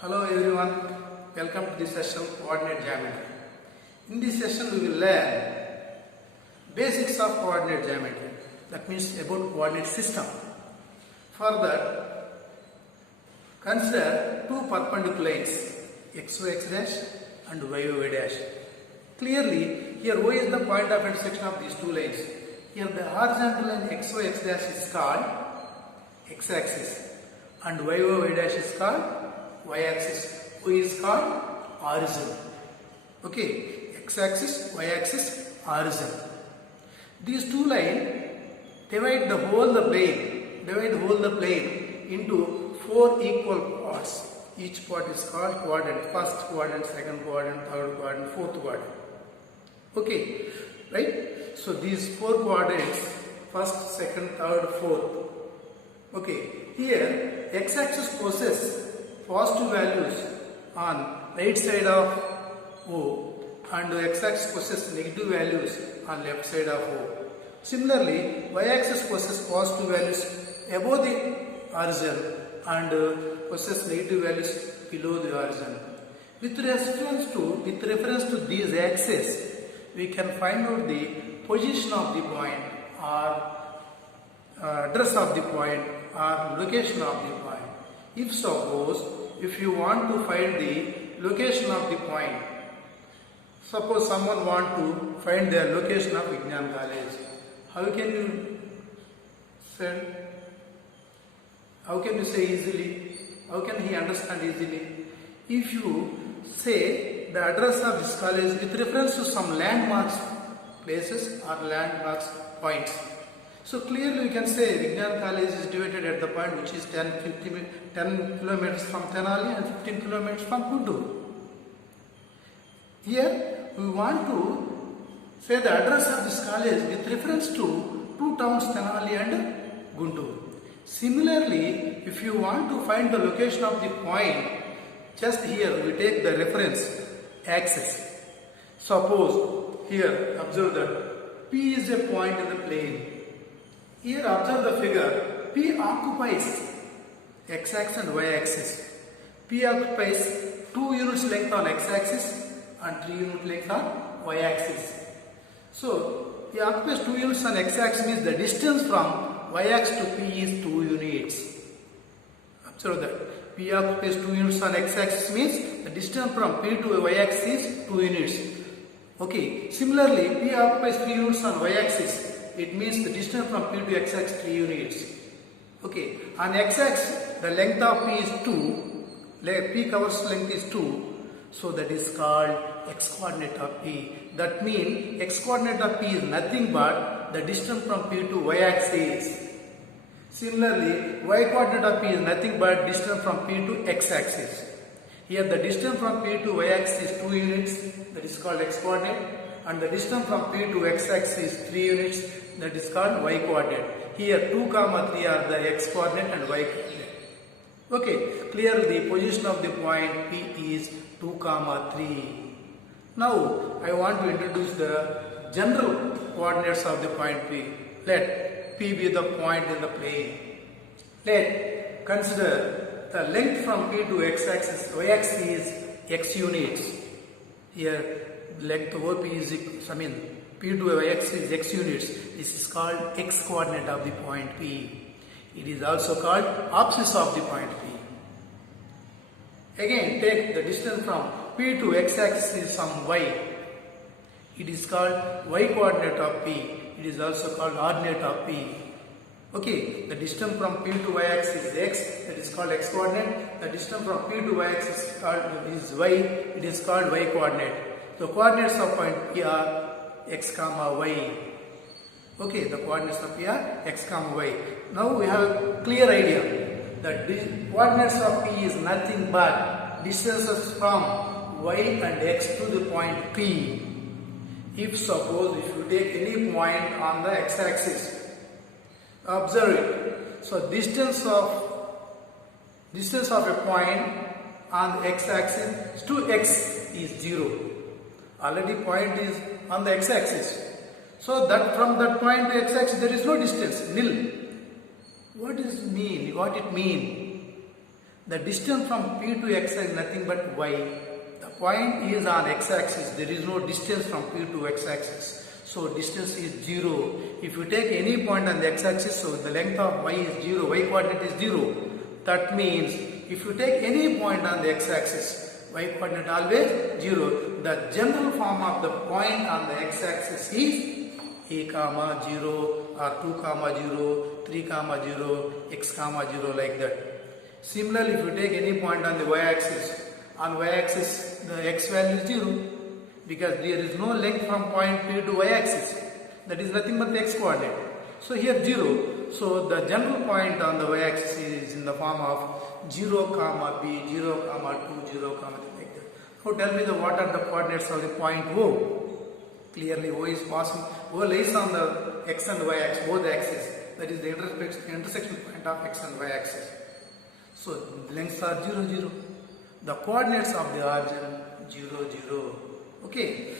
Hello everyone, welcome to this session Coordinate Geometry. In this session we will learn basics of coordinate geometry, that means about coordinate system. For that, consider two perpendicular lines xy x dash and y y dash. Clearly, here y is the point of intersection of these two lines. Here the horizontal line xy x dash is called x-axis and y y dash is called y-axis. Y is called origin. Okay, x-axis, y-axis, origin. These two lines divide the whole plane into four equal parts. Each part is called quadrant. First quadrant, second quadrant, third quadrant, fourth quadrant. Okay, right? So these four quadrants, first, second, third, fourth. Okay, here x-axis possesses positive values on right side of O and x-axis possesses negative values on left side of O. Similarly, y-axis possesses positive values above the origin and possesses negative values below the origin. With reference to these axes, we can find out the position of the point or address of the point or location of the point. If you want to find the location of the point, suppose someone want to find the location of Vignan College, how can you say easily? How can he understand easily? If you say the address of this college with reference to some landmarks places or landmarks points. So clearly we can say Vignan College is divided at the point which is 10 kilometers from Tenali and 15 kilometers from Guntur. Here we want to say the address of this college with reference to two towns Tenali and Guntur. Similarly, if you want to find the location of the point, just here we take the reference axis. Suppose here observe that P is a point in the plane. Here observe the figure. P occupies x-axis and y-axis. P occupies 2 units length on x-axis and 3 unit length on y-axis. So, P occupies 2 units on x-axis means the distance from y-axis to P is 2 units. Observe that. P occupies 2 units on x-axis means the distance from P to y-axis is 2 units. Okay. Similarly, P occupies 3 units on y-axis. It means the distance from P to x-axis 3 units. Okay. On x-axis, the length of P is 2. P covers length is 2. So that is called x-coordinate of P. That means x-coordinate of P is nothing but the distance from P to y-axis. Similarly, y-coordinate of P is nothing but distance from P to x-axis. Here the distance from P to y-axis is 2 units. That is called x-coordinate. And the distance from P to x-axis is 3 units. That is called y-coordinate. Here 2, 3 are the x-coordinate and y-coordinate. Okay, clearly the position of the point P is 2, 3. Now I want to introduce the general coordinates of the point P. Let P be the point in the plane. Let consider the length from P to x-axis, y-axis is x units. Here length OP is P to y-axis is x units. This is called x-coordinate of the point P. It is also called opsis of the point P. Again, take the distance from P to x-axis is some y. It is called y-coordinate of P. It is also called ordinate of P. Okay, the distance from P to y-axis is x. That is called x-coordinate. The distance from P to y-axis is y. It is called y-coordinate. The coordinates of point P are x, y. Okay, the coordinates of P are x, y. Now we have a clear idea that the coordinates of P is nothing but distances from y and x to the point P. If you take any point on the x-axis, observe it. So distance of a point on the x-axis to x is 0. Already point is on the x-axis. So that from that point to x-axis there is no distance, nil. What it mean? The distance from P to X is nothing but y. The point is on x-axis. There is no distance from P to x-axis. So distance is 0. If you take any point on the x-axis, so the length of y is 0, y coordinate is 0. That means if you take any point on the x-axis, y coordinate always 0. The general form of the point on the x-axis is a comma 0 or 2 comma 0, 3 comma 0, x comma 0, like that. Similarly, if you take any point on the y-axis, on y-axis the x value is 0 because there is no length from point P to y-axis. That is nothing but the x coordinate. So here 0. So the general point on the y-axis is in the form of 0 comma b, 0 comma 2, 0 comma 3, like that. Now tell me what are the coordinates of the point O? Clearly O is passing, O lies on the x and y axis, both axes. That is the intersection point of x and y axis. So the lengths are 0, 0. The coordinates of the origin 0, 0. Okay.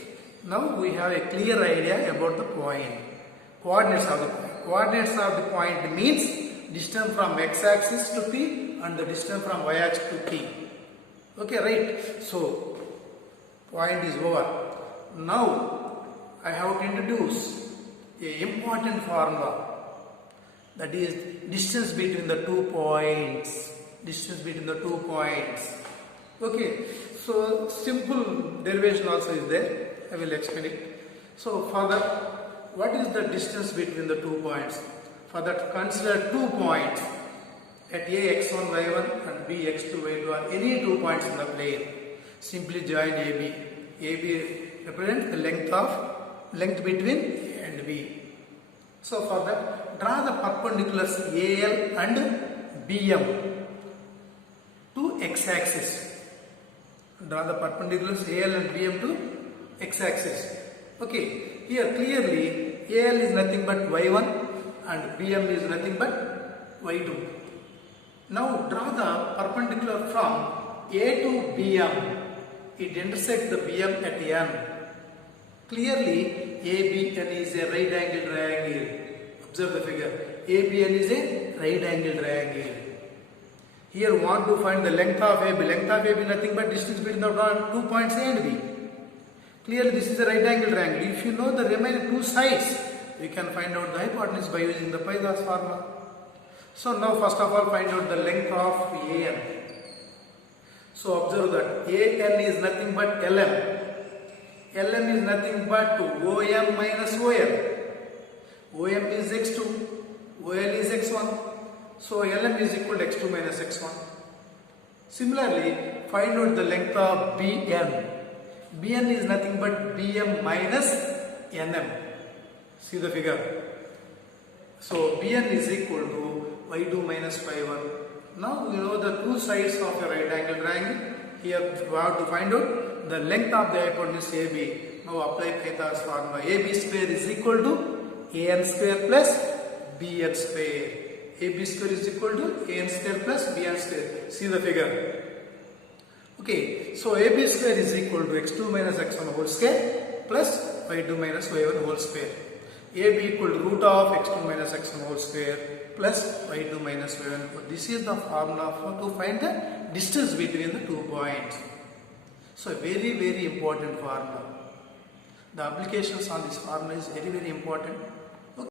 Now we have a clear idea about the point. Coordinates of the point. Coordinates of the point means distance from x-axis to P and the distance from y-axis to P. Okay, right? So point is over. Now I have to introduce a important formula, that is distance between the 2 points. Distance between the 2 points. Okay, so simple derivation also is there. I will explain it. So for that, what is the distance between the 2 points? For that, consider 2 points at A x1 y1 and B x2 y2 are any 2 points in the plane. Simply join AB. AB represents the length between A and B. So for that, draw the perpendiculars AL and BM to x-axis. Draw the perpendiculars AL and BM to x-axis. Okay, here clearly AL is nothing but y1 and BM is nothing but y2. Now draw the perpendicular from A to BM. It intersects the BM at N. Clearly ABN is a right angle triangle. Observe the figure. ABN is a right angle triangle. Here we want to find the length of AB. Length of AB is nothing but distance between the 2 points A and B. Clearly this is a right angle triangle. If you know the remaining 2 sides, we can find out the hypotenuse by using the Pythagoras formula. So now first of all find out the length of AN. So observe that AN is nothing but LM. LM is nothing but OM minus OL. OM is x2, OL is x1. So LM is equal to x2 minus x1. Similarly, find out the length of BN. BN is nothing but BM minus NM. See the figure. So BN is equal to y2 minus y1. Now you know the 2 sides of a right angle triangle. Here we have to find out the length of the hypotenuse AB. Now apply Pythagoras formula. AB square is equal to AN square plus BN square. AB square is equal to AN square plus BN square. See the figure. Okay, so AB square is equal to x2 minus x1 whole square plus y2 minus y1 whole square. AB equal to root of x2 minus x1 whole square plus y2 minus y1. This is the formula to find the distance between the 2 points. So very important formula. The applications on this formula is very important.